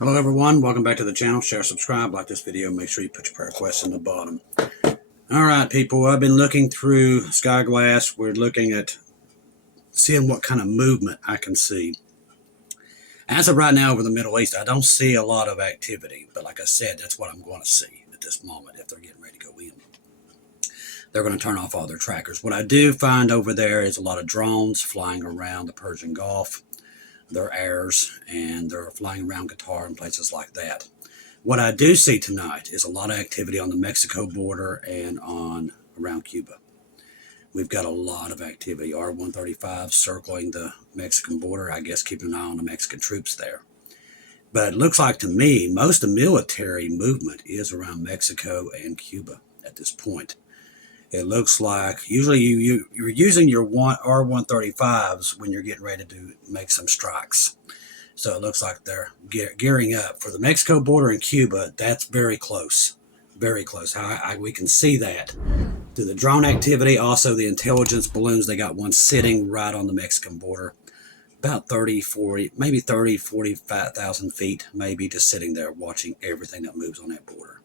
Hello everyone, welcome back to the channel. Share, subscribe, like this video, make sure you put your prayer requests in the bottom. Alright people, I've been looking through Sky Glass. We're looking at seeing what kind of movement I can see. As of right now over the Middle East, I don't see a lot of activity, but like I said, that's what I'm going to see at this moment if they're getting ready to go in. They're going to turn off all their trackers. What I do find over there is a lot of drones flying around the Persian Gulf. They're airs, and they're flying around Qatar and places like that. What I do see tonight is a lot of activity on the Mexico border and around Cuba. We've got a lot of activity. R-135 circling the Mexican border, I guess keeping an eye on the Mexican troops there. But it looks like to me, most of the military movement is around Mexico and Cuba at this point. It looks like usually you're using your R-135s when you're getting ready to make some strikes. So it looks like they're gearing up for the Mexico border and Cuba. That's very close, very close. We can see that through the drone activity. Also the intelligence balloons, they got one sitting right on the Mexican border, about 30, 40, maybe 30, 45,000 feet, maybe just sitting there watching everything that moves on that border.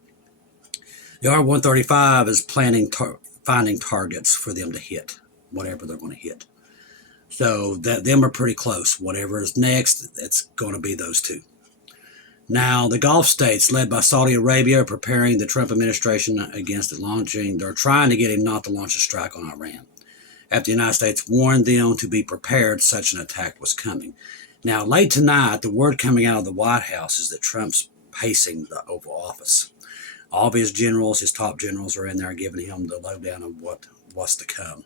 The R-135 is finding targets for them to hit, whatever they're going to hit. So them are pretty close. Whatever is next, it's going to be those two. Now, the Gulf states, led by Saudi Arabia, are preparing the Trump administration against it launching. They're trying to get him not to launch a strike on Iran, after the United States warned them to be prepared such an attack was coming. Now, late tonight, the word coming out of the White House is that Trump's pacing the Oval Office. All of his generals, his top generals, are in there giving him the lowdown of what's to come.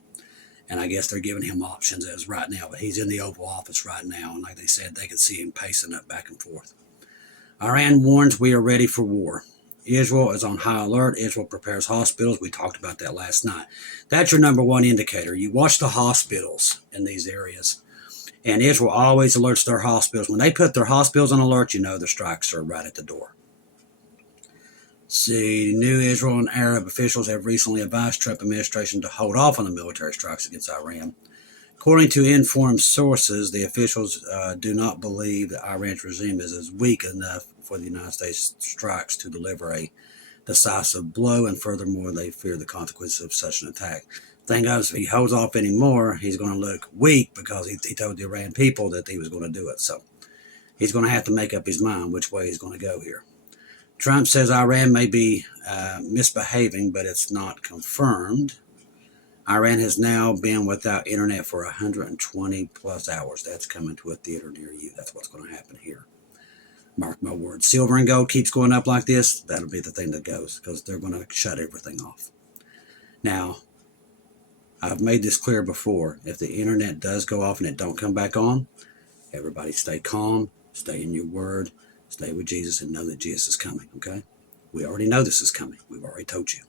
And I guess they're giving him options as right now. But he's in the Oval Office right now. And like they said, they can see him pacing up back and forth. Iran warns we are ready for war. Israel is on high alert. Israel prepares hospitals. We talked about that last night. That's your number one indicator. You watch the hospitals in these areas. And Israel always alerts their hospitals. When they put their hospitals on alert, you know the strikes are right at the door. See, new Israel and Arab officials have recently advised Trump administration to hold off on the military strikes against Iran. According to informed sources, the officials do not believe that Iran's regime is weak enough for the United States strikes to deliver a decisive blow, and furthermore, they fear the consequences of such an attack. Thank God, if he holds off anymore, he's going to look weak because he told the Iran people that he was going to do it. So he's going to have to make up his mind which way he's going to go here. Trump says Iran may be misbehaving, but it's not confirmed. Iran has now been without internet for 120 plus hours. That's coming to a theater near you. That's what's going to happen here. Mark my words. Silver and gold keeps going up like this. That'll be the thing that goes, because they're going to shut everything off. Now, I've made this clear before. If the internet does go off and it don't come back on, everybody stay calm, stay in your word, stay with Jesus, and know that Jesus is coming, okay? We already know this is coming. We've already told you.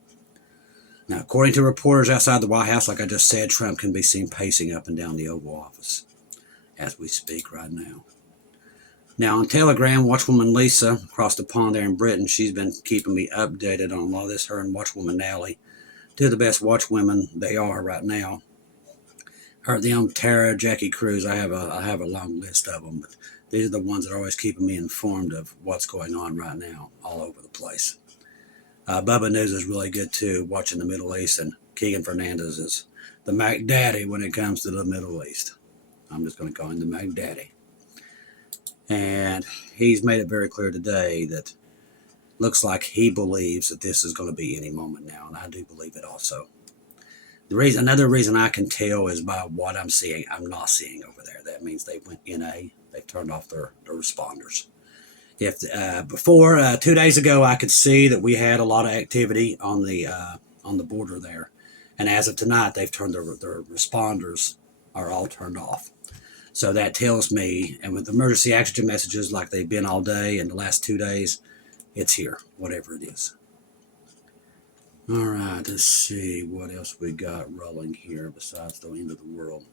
Now, according to reporters outside the White House, like I just said, Trump can be seen pacing up and down the Oval Office as we speak right now. Now, on Telegram, Watchwoman Lisa, across the pond there in Britain, she's been keeping me updated on a lot of this. Her and Watchwoman Nally, two of the best watchwomen they are right now. Her, them, Tara, Jackie Cruz, I have a long list of them, but these are the ones that are always keeping me informed of what's going on right now all over the place. Bubba News is really good too, watching the Middle East, and Keegan Fernandez is the Mac Daddy when it comes to the Middle East. I'm just going to call him the Mac Daddy. And he's made it very clear today that looks like he believes that this is going to be any moment now, and I do believe it also. Another reason I can tell is by what I'm seeing. I'm not seeing over there. That means they went NA. They've turned off their responders. If before 2 days ago, I could see that we had a lot of activity on the border there, and as of tonight, they've turned their responders are all turned off. So that tells me, and with emergency oxygen messages like they've been all day and the last 2 days, it's here, whatever it is. All right, let's see what else we got rolling here besides the end of the world.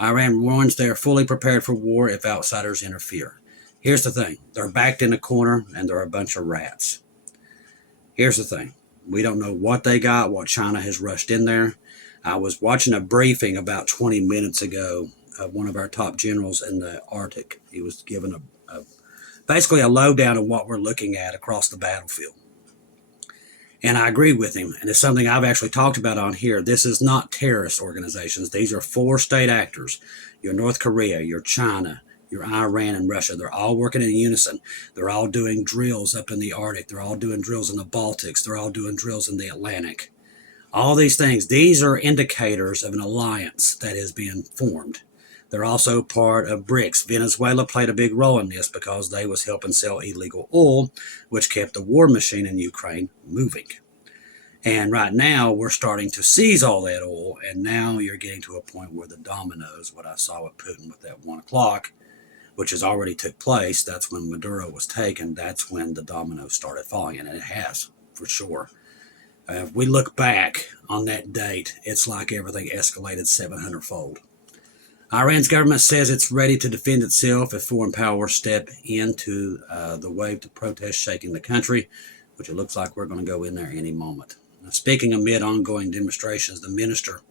Iran warns they are fully prepared for war if outsiders interfere. Here's the thing. They're backed in a corner, and they're a bunch of rats. Here's the thing. We don't know what they got, what China has rushed in there. I was watching a briefing about 20 minutes ago of one of our top generals in the Arctic. He was given a basically a lowdown on what we're looking at across the battlefield. And I agree with him, and it's something I've actually talked about on here. This is not terrorist organizations. These are four state actors. Your North Korea, your China, your Iran, and Russia. They're all working in unison. They're all doing drills up in the Arctic. They're all doing drills in the Baltics. They're all doing drills in the Atlantic. All these things, these are indicators of an alliance that is being formed. They're also part of BRICS. Venezuela played a big role in this because they was helping sell illegal oil, which kept the war machine in Ukraine moving. And right now, we're starting to seize all that oil, and now you're getting to a point where the dominoes, what I saw with Putin with that 1 o'clock, which has already took place, that's when Maduro was taken, that's when the dominoes started falling, and it has, for sure. If we look back on that date, it's like everything escalated 700-fold. Iran's government says it's ready to defend itself if foreign powers step into the wave to protest shaking the country, which it looks like we're going to go in there any moment. Now, speaking amid ongoing demonstrations, the minister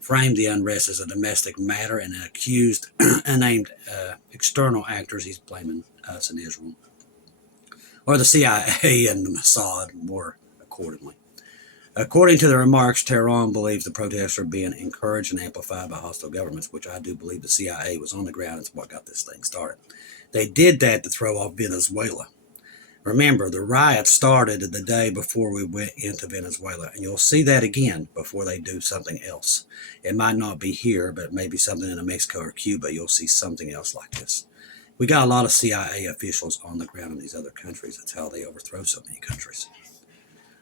framed the unrest as a domestic matter and accused unnamed external actors, he's blaming us in Israel, or the CIA and the Mossad more accordingly. According to the remarks, Tehran believes the protests are being encouraged and amplified by hostile governments, which I do believe the CIA was on the ground. It's what got this thing started. They did that to throw off Venezuela. Remember, the riots started the day before we went into Venezuela, and you'll see that again before they do something else. It might not be here, but maybe something in Mexico or Cuba. You'll see something else like this. We got a lot of CIA officials on the ground in these other countries. That's how they overthrow so many countries.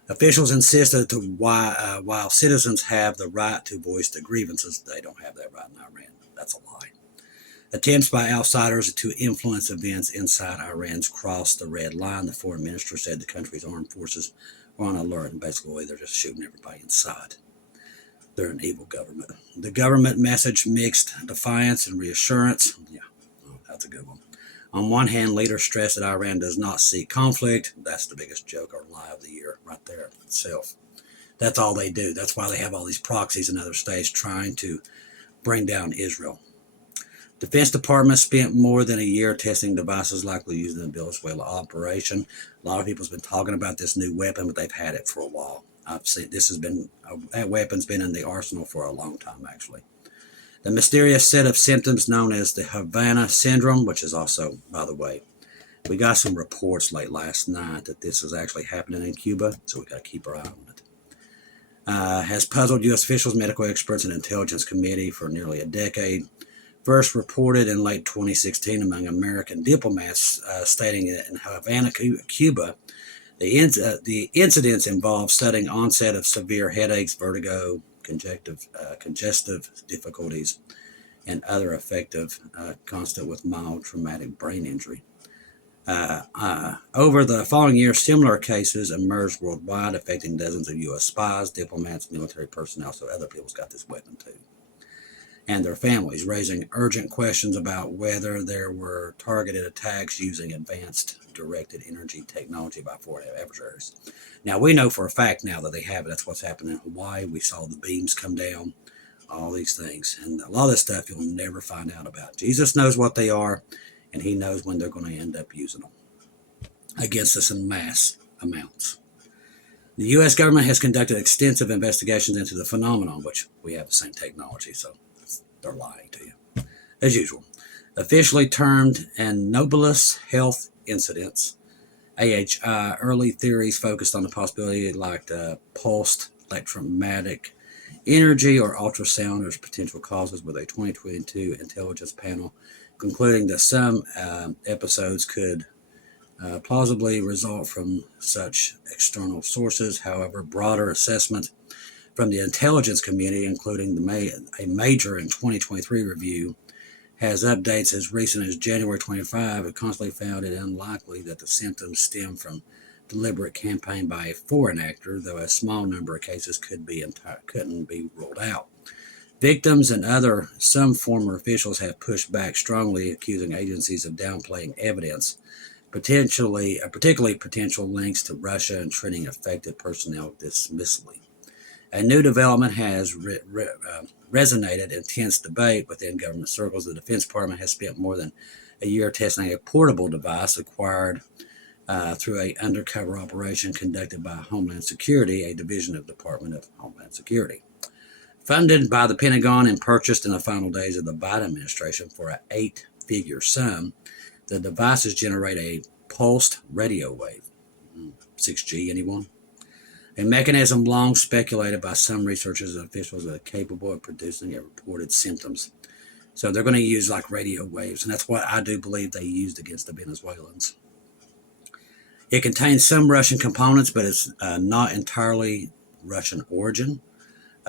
Officials insisted that while citizens have the right to voice their grievances, they don't have that right in Iran. That's a lie. Attempts by outsiders to influence events inside Iran's crossed the red line. The foreign minister said the country's armed forces were on alert, and basically they're just shooting everybody inside. They're an evil government. The government message mixed defiance and reassurance. Yeah, that's a good one. On one hand, leaders stress that Iran does not seek conflict. That's the biggest joke or lie of the year right there itself. That's all they do. That's why they have all these proxies in other states trying to bring down Israel. Defense Department spent more than a year testing devices likely used in the Venezuela operation. A lot of people's been talking about this new weapon, but they've had it for a while. I've seen that weapon's been in the arsenal for a long time, actually. The mysterious set of symptoms known as the Havana syndrome, which is also, by the way, we got some reports late last night that this is actually happening in Cuba, so we got to keep our eye on it. Has puzzled U.S. officials, medical experts, and intelligence committee for nearly a decade. First reported in late 2016 among American diplomats, stating that in Havana, Cuba, the incidents involved sudden onset of severe headaches, vertigo, congestive difficulties, and other affective constant with mild traumatic brain injury. Over the following year, similar cases emerged worldwide, affecting dozens of U.S. spies, diplomats, military personnel, so other people's got this weapon too, and their families, raising urgent questions about whether there were targeted attacks using advanced directed energy technology by foreign adversaries. Now, we know for a fact now that they have it. That's what's happening in Hawaii. We saw the beams come down, all these things. And a lot of this stuff you'll never find out about. Jesus knows what they are, and he knows when they're going to end up using them against us in mass amounts. The U.S. government has conducted extensive investigations into the phenomenon, which we have the same technology, so they're lying to you, as usual. Officially termed anomalous health incidents, AHI, early theories focused on the possibility like pulsed electromagnetic energy or ultrasound as potential causes, with a 2022 intelligence panel concluding that some episodes could plausibly result from such external sources. However, broader assessment from the intelligence community, including a major in 2023 review, has updates as recent as January 25, have constantly found it unlikely that the symptoms stem from deliberate campaign by a foreign actor, though a small number of cases couldn't be ruled out. Victims and some former officials have pushed back strongly, accusing agencies of downplaying evidence, particularly potential links to Russia and treating affected personnel dismissively. A new development has resonated intense debate within government circles. The Defense Department has spent more than a year testing a portable device acquired through an undercover operation conducted by Homeland Security, a division of the Department of Homeland Security. Funded by the Pentagon and purchased in the final days of the Biden administration for an 8-figure sum, the devices generate a pulsed radio wave. 6G, anyone? A mechanism long speculated by some researchers and officials that are capable of producing a reported symptoms. So they're going to use like radio waves, and that's what I do believe they used against the Venezuelans. It contains some Russian components, but it's not entirely Russian origin.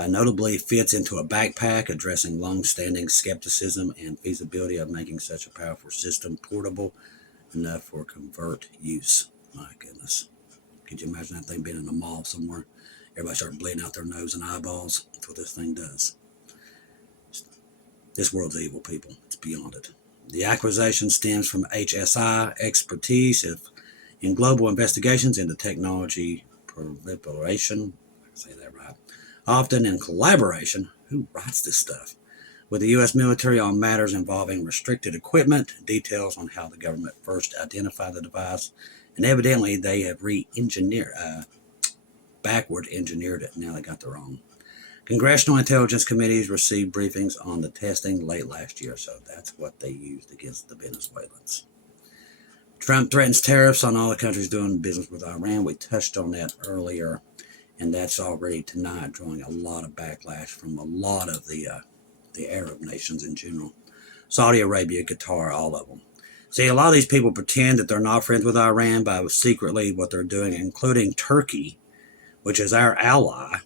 Notably fits into a backpack, addressing long-standing skepticism and feasibility of making such a powerful system portable enough for covert use. My goodness. Could you imagine that thing being in a mall somewhere? Everybody started bleeding out their nose and eyeballs. That's what this thing does. This world's evil, people. It's beyond it. The acquisition stems from HSI expertise in global investigations into technology proliferation. I can say that right. Often in collaboration, who writes this stuff, with the U.S. military on matters involving restricted equipment, details on how the government first identified the device, and evidently they have backward engineered it. Now they got their own. Congressional intelligence committees received briefings on the testing late last year, so that's what they used against the Venezuelans. Trump threatens tariffs on all the countries doing business with Iran. We touched on that earlier. And that's already tonight drawing a lot of backlash from a lot of the Arab nations in general. Saudi Arabia, Qatar, all of them. See, a lot of these people pretend that they're not friends with Iran by secretly what they're doing, including Turkey, which is our ally,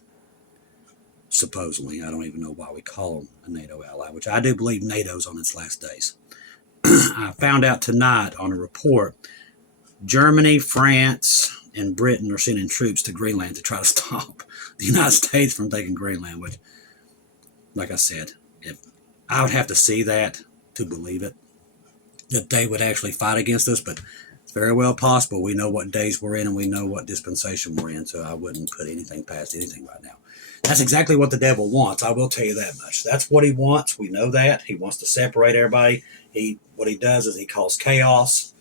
supposedly. I don't even know why we call them a NATO ally, which I do believe NATO's on its last days. I found out tonight on a report, Germany, France, and Britain are sending troops to Greenland to try to stop the United States from taking Greenland, which, like I said, if I would have to see that to believe it, that they would actually fight against us, but it's very well possible. We know what days we're in and we know what dispensation we're in, so I wouldn't put anything past anything right now. That's exactly what the devil wants. I will tell you that much. That's what he wants. We know that. He wants to separate everybody. What he does is he calls chaos.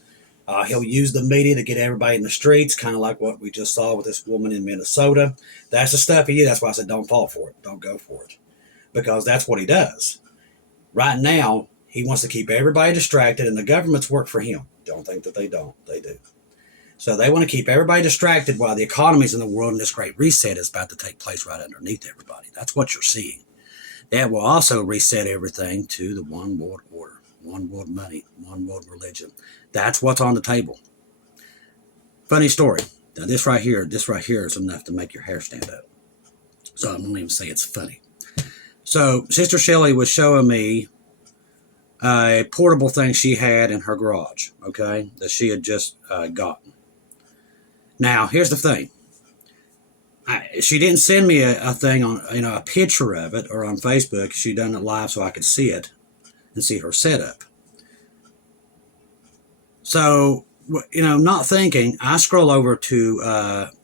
He'll use the media to get everybody in the streets, kind of like what we just saw with this woman in Minnesota. That's the stuff he does. That's why I said don't fall for it. Don't go for it. Because that's what he does. Right now, he wants to keep everybody distracted, and the government's work for him. Don't think that they don't. They do. So they want to keep everybody distracted while the economies in the world and this great reset is about to take place right underneath everybody. That's what you're seeing. That will also reset everything to the one world order. One world money, one world religion. That's what's on the table. Funny story. Now this right here is enough to make your hair stand up. So I won't even say it's funny. So Sister Shelley was showing me a portable thing she had in her garage, okay, that she had just gotten. Now here's the thing. She didn't send me a thing on, a picture of it or on Facebook. She done it live so I could see it and see her setup. So, not thinking, I scroll over to,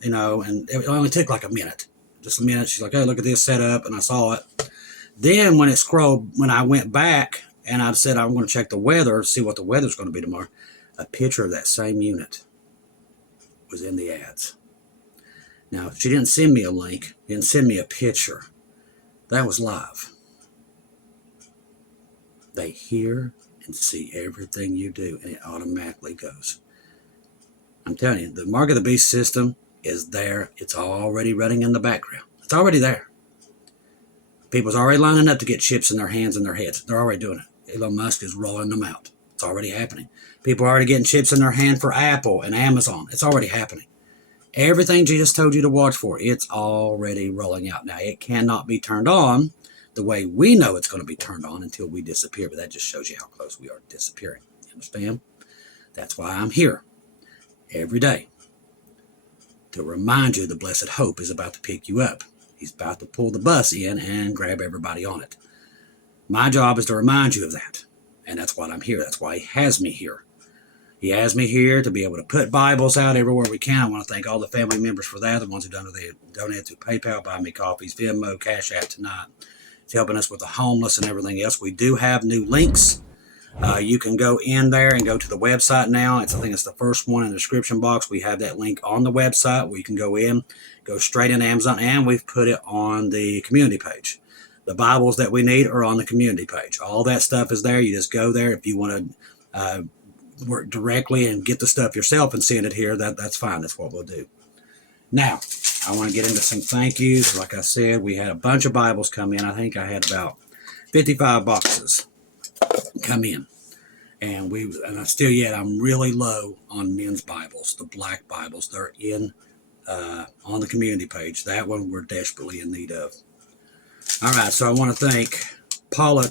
and it only took like a minute. Just a minute. She's like, hey, look at this setup. And I saw it. Then when I went back and I said, I'm going to check the weather, see what the weather's going to be tomorrow, a picture of that same unit was in the ads. Now, she didn't send me a link, didn't send me a picture. That was live. They hear and see everything you do, and it automatically goes. I'm telling you, the Mark of the Beast system is there. It's already running in the background. It's already there. People's already lining up to get chips in their hands and their heads. They're already doing it. Elon Musk is rolling them out. It's already happening. People are already getting chips in their hand for Apple and Amazon. It's already happening. Everything Jesus told you to watch for, it's already rolling out. Now, it cannot be turned on the way we know it's going to be turned on until we disappear. But that just shows you how close we are to disappearing. You understand? That's why I'm here every day to remind you the blessed hope is about to pick you up. He's about to pull the bus in and grab everybody on it. My job is to remind you of that. And that's why I'm here. That's why he has me here. He has me here to be able to put Bibles out everywhere we can. I want to thank all the family members for that, the ones who donated through PayPal, buy me coffees, Venmo, Cash App tonight. He's helping us with the homeless and everything else. We do have new links. You can go in there and go to the website now. I think it's the first one in the description box. We have that link on the website where you can go in, go straight into Amazon, and we've put it on the community page. The Bibles that we need are on the community page. All that stuff is there. You just go there. If you want to work directly and get the stuff yourself and send it here, that's fine. That's what we'll do. Now, I want to get into some thank yous. Like I said, we had a bunch of Bibles come in. I think I had about 55 boxes come in. And I'm really low on men's Bibles, the black Bibles. They're in on the community page. That one we're desperately in need of. All right, so I want to thank Paula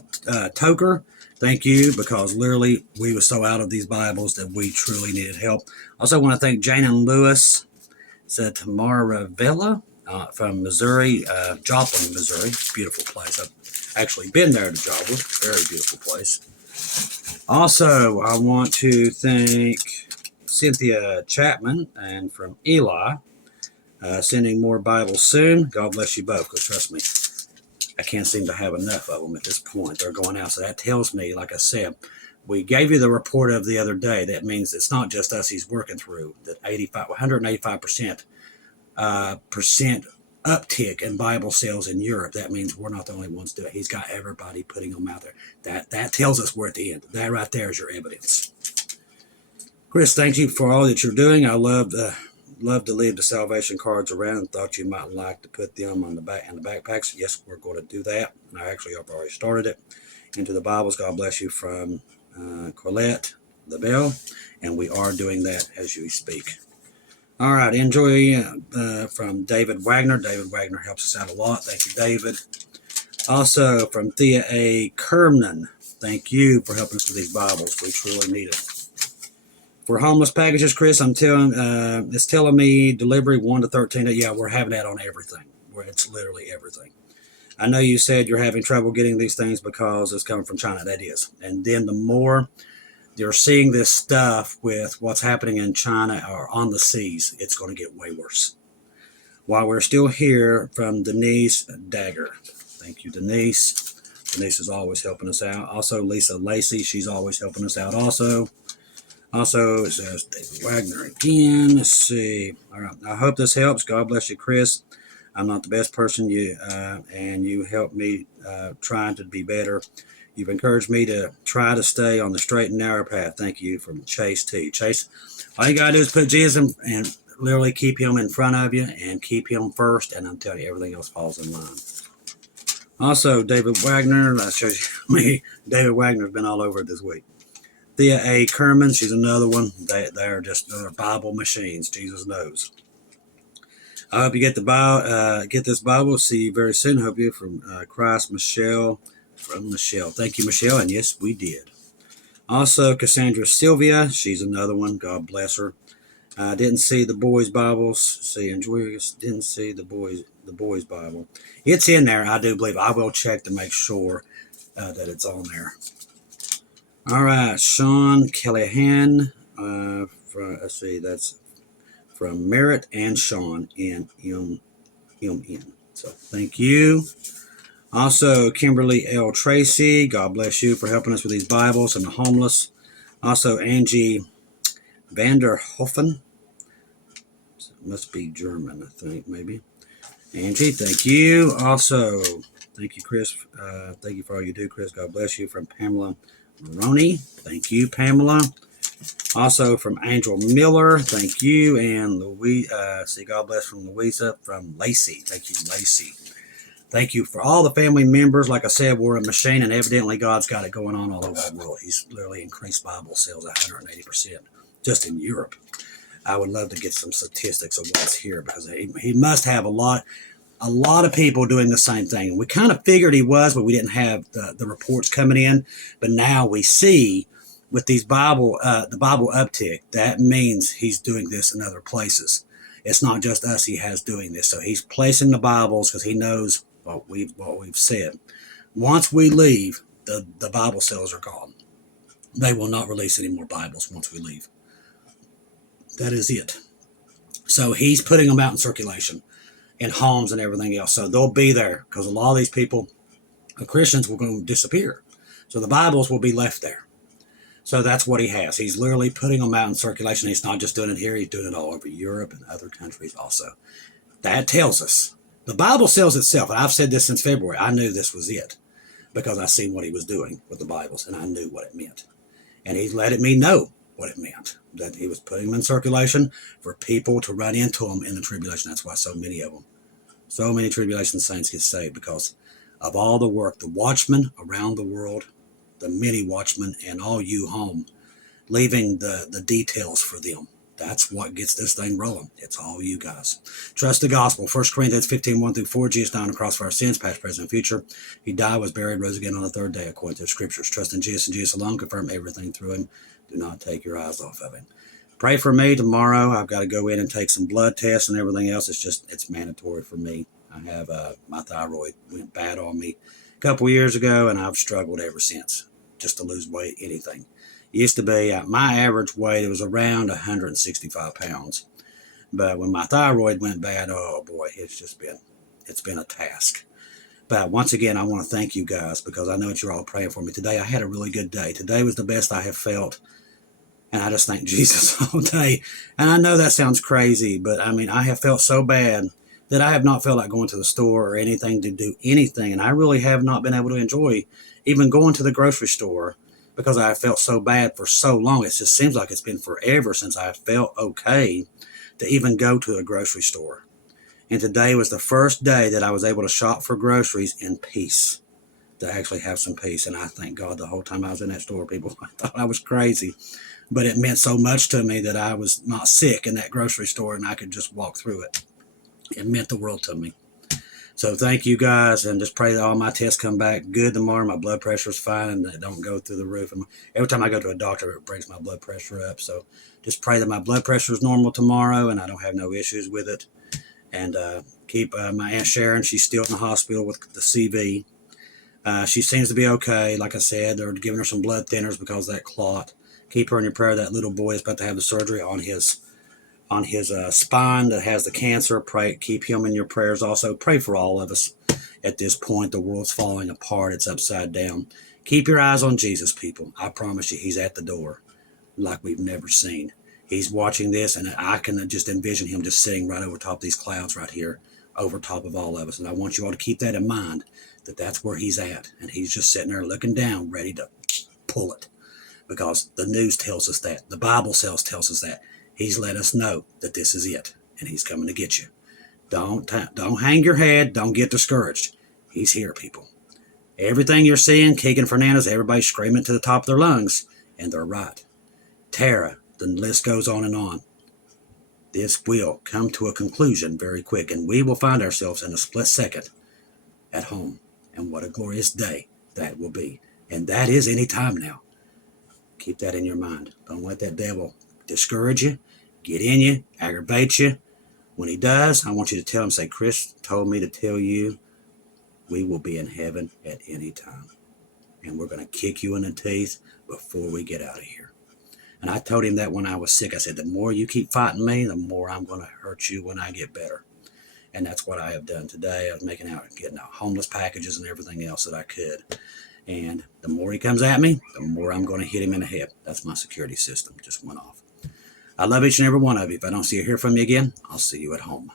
Toker. Thank you, because literally we were so out of these Bibles that we truly needed help. Also want to thank Jane and Lewis. It's Tamara Vella from Missouri, Joplin, Missouri. Beautiful place. I've actually been there to Joplin. Very beautiful place. Also, I want to thank Cynthia Chapman and from EULA, sending more Bibles soon. God bless you both, because trust me, I can't seem to have enough of them at this point. They're going out. So that tells me, like I said, we gave you the report of the other day. That means it's not just us he's working through. That 185% uptick in Bible sales in Europe. That means we're not the only ones doing it. He's got everybody putting them out there. That tells us we're at the end. That right there is your evidence. Chris, thank you for all that you're doing. I love to leave the salvation cards around, and thought you might like to put them on the back in the backpacks. Yes, we're going to do that. And I actually have already started it. Into the Bibles. God bless you from Colette LaBelle, and we are doing that as you speak. All right, enjoy from David Wagner. David Wagner helps us out a lot. Thank you, David. Also from Thea A. Kermnan. Thank you for helping us with these Bibles. We truly need it. For homeless packages, Chris, it's telling me delivery 1 to 13. Yeah, we're having that on everything. It's literally everything. I know you said you're having trouble getting these things because it's coming from China. That is. And then the more you're seeing this stuff with what's happening in China or on the seas, it's going to get way worse. While we're still here, from Denise Dagger. Thank you, Denise. Denise is always helping us out. Also, Lisa Lacey, she's always helping us out also. Also, it says David Wagner again. Let's see. All right. I hope this helps. God bless you, Chris. I'm not the best person, and you helped me trying to be better. You've encouraged me to try to stay on the straight and narrow path. Thank you, from Chase T. Chase, all you got to do is put Jesus and literally keep him in front of you and keep him first, and I'm telling you, everything else falls in line. Also, David Wagner, that shows you me. David Wagner's been all over it this week. Thea A. Kerman, she's another one. They're Bible machines. Jesus knows. I hope you get this Bible. See you very soon. Hope you from Christ, Michelle. From Michelle. Thank you, Michelle. And yes, we did. Also, Cassandra Sylvia. She's another one. God bless her. Didn't see the boys' Bibles. See, enjoy. Didn't see the boys' Bible. It's in there, I do believe. I will check to make sure that it's on there. All right, Sean Callahan. Let's see, that's from Merritt and Sean in MN. So thank you. Also, Kimberly L. Tracy. God bless you for helping us with these Bibles and the homeless. Also, Angie Vanderhofen. Must be German, I think, maybe. Angie, thank you. Also, thank you, Chris. Thank you for all you do, Chris. God bless you. From Pamela Maroney. Thank you, Pamela. Also, from Angel Miller. Thank you. And Louise, God bless from Louisa from Lacey. Thank you, Lacey. Thank you for all the family members. Like I said, we're a machine, and evidently God's got it going on all over the world. He's literally increased Bible sales 180% just in Europe. I would love to get some statistics of what's here, because he must have a lot of people doing the same thing. We kind of figured he was, but we didn't have the reports coming in. But now we see with these the Bible uptick, that means he's doing this in other places. It's not just us he has doing this. So he's placing the Bibles because he knows what we've said. Once we leave, the Bible sales are gone. They will not release any more Bibles once we leave. That is it. So he's putting them out in circulation in homes and everything else. So they'll be there because a lot of these people The Christians were going to disappear. So the Bibles will be left there. So that's what he has. He's literally putting them out in circulation. He's not just doing it here. He's doing it all over Europe and other countries also. That tells us. The Bible sells itself. And I've said this since February. I knew this was it because I seen what he was doing with the Bibles and I knew what it meant. And he's letting me know what it meant, that he was putting them in circulation for people to run into them in the tribulation. That's why so many of them, so many tribulation saints get saved, because of all the work, the watchmen around the world, the many watchmen, and all you home, leaving the details for them. That's what gets this thing rolling. It's all you guys. Trust the gospel. 1 Corinthians 15:1-4. Jesus died on the cross for our sins, past, present, and future. He died, was buried, rose again on the third day, according to the scriptures. Trust in Jesus and Jesus alone. Confirm everything through him. Do not take your eyes off of him. Pray for me tomorrow. I've got to go in and take some blood tests and everything else. It's mandatory for me. I have my thyroid went bad on me a couple years ago, and I've struggled ever since just to lose weight, anything. Used to be my average weight, it was around 165 pounds. But when my thyroid went bad, oh boy, it's been a task. But once again, I want to thank you guys because I know that you're all praying for me. Today, I had a really good day. Today was the best I have felt. And I just thank Jesus all day. And I know that sounds crazy, but I mean, I have felt so bad that I have not felt like going to the store or anything to do anything. And I really have not been able to enjoy even going to the grocery store, because I felt so bad for so long. It just seems like it's been forever since I felt okay to even go to a grocery store. And today was the first day that I was able to shop for groceries in peace, to actually have some peace. And I thank God the whole time I was in that store, people. I thought I was crazy. But it meant so much to me that I was not sick in that grocery store and I could just walk through it. It meant the world to me. So thank you guys, and just pray that all my tests come back good tomorrow. My blood pressure is fine and they don't go through the roof. And every time I go to a doctor, it brings my blood pressure up. So just pray that my blood pressure is normal tomorrow and I don't have no issues with it. And keep my Aunt Sharon, she's still in the hospital with the CV. She seems to be okay. Like I said, they're giving her some blood thinners because of that clot. Keep her in your prayer. That little boy is about to have the surgery on his spine that has the cancer. Pray, keep him in your prayers also. Pray for all of us at this point. The world's falling apart. It's upside down. Keep your eyes on Jesus, people. I promise you, he's at the door like we've never seen. He's watching this, and I can just envision him just sitting right over top of these clouds right here, over top of all of us. And I want you all to keep that in mind, that that's where he's at. And he's just sitting there looking down, ready to pull it. Because the news tells us that. The Bible tells us that. He's let us know that this is it, and he's coming to get you. Don't hang your head. Don't get discouraged. He's here, people. Everything you're seeing, Keegan Fernandez, everybody's screaming to the top of their lungs, and they're right. Tara, the list goes on and on. This will come to a conclusion very quick, and we will find ourselves in a split second at home. And what a glorious day that will be. And that is any time now. Keep that in your mind. Don't let that devil discourage you, get in you, aggravate you. When he does, I want you to tell him, say, Chris told me to tell you we will be in heaven at any time. And we're going to kick you in the teeth before we get out of here. And I told him that when I was sick. I said, the more you keep fighting me, the more I'm going to hurt you when I get better. And that's what I have done today. I was getting out homeless packages and everything else that I could. And the more he comes at me, the more I'm going to hit him in the head. That's my security system. Just went off. I love each and every one of you. If I don't see or hear from you again, I'll see you at home.